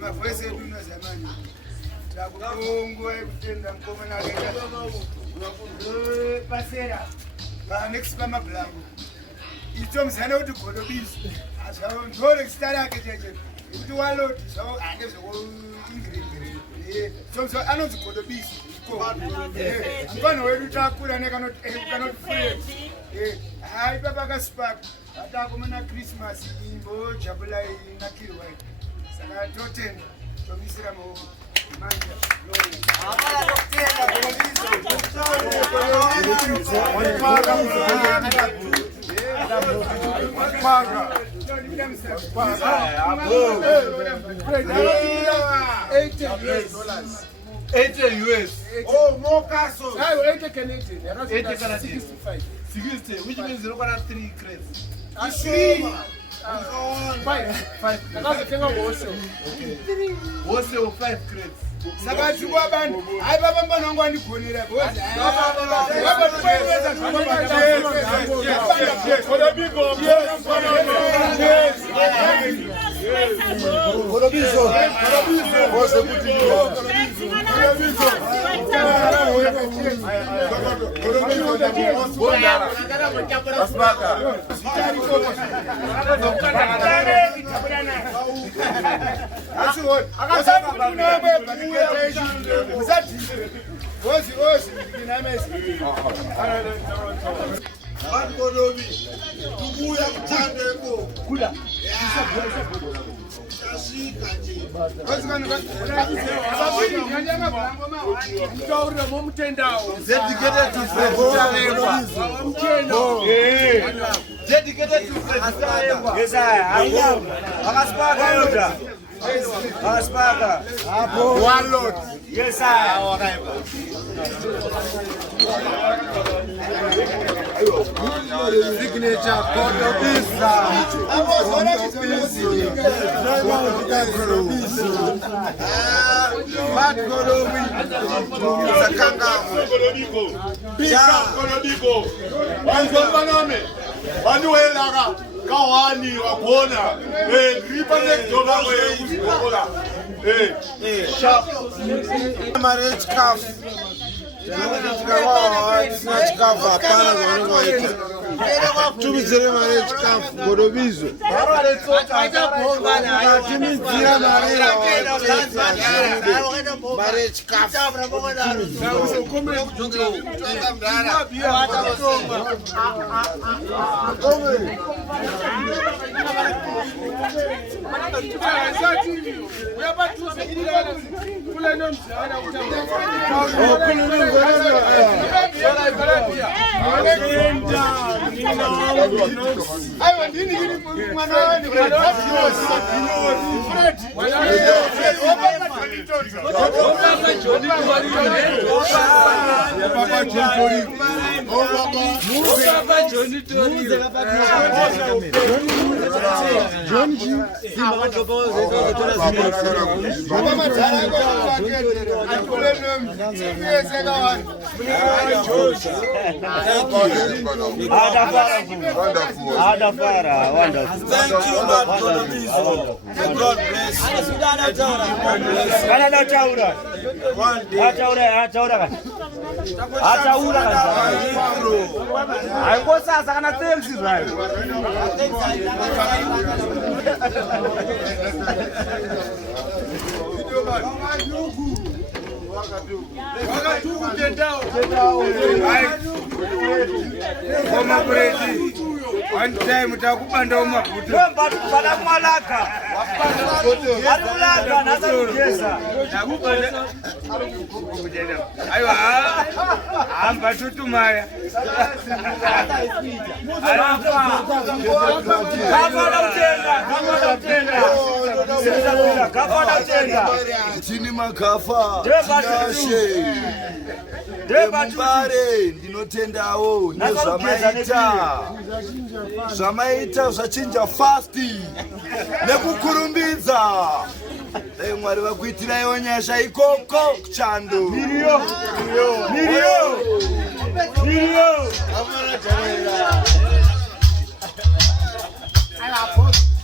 Mavoice yedu inozamani takubongwa kutenda mkomana akaita pasera next pamablango icho mzana kuti godobizi ashawo ndore stari yake cheche kuti waloti so ande ingredient so anonzi godobizi mfano wedu takura nekanoti friend hai papa kaspark atakomana Christmas imbo jabulai nakirwa saka totenda tomisira maoko manja apala totenda $80 US. Oh, more castles. 80 Canadian. 80 Canadian. 65. 60, which means 0.3 crates. Five. Also 5 crates. Saka chukwa bantu hai baba mbanangu andigonera gozi one load. Yes, signature Godobisa. Bad Godobi. Godobiko. Wanzombaname. Wanuelaga. Kawani wabona. Gripa nekdoga wewe. Sharp. Marriage calf. Tumizire marriage calf Godobizo. Tumizire marriage calf. Wonderful. Thank you, God bless One time utakubanda umabuto. Mbatu kubala mwalaka. Alulaka nasa kugeza. Ayo amba tutumaya. Kafala utenda. Chini makafa. Ndashe. Mbare ndinotendawo nezvamaita zvachinja fasti nekukurumbidza. Dai Mwari vakuitirawo nyasha ikoko kuchando. Miliyo. Apostle.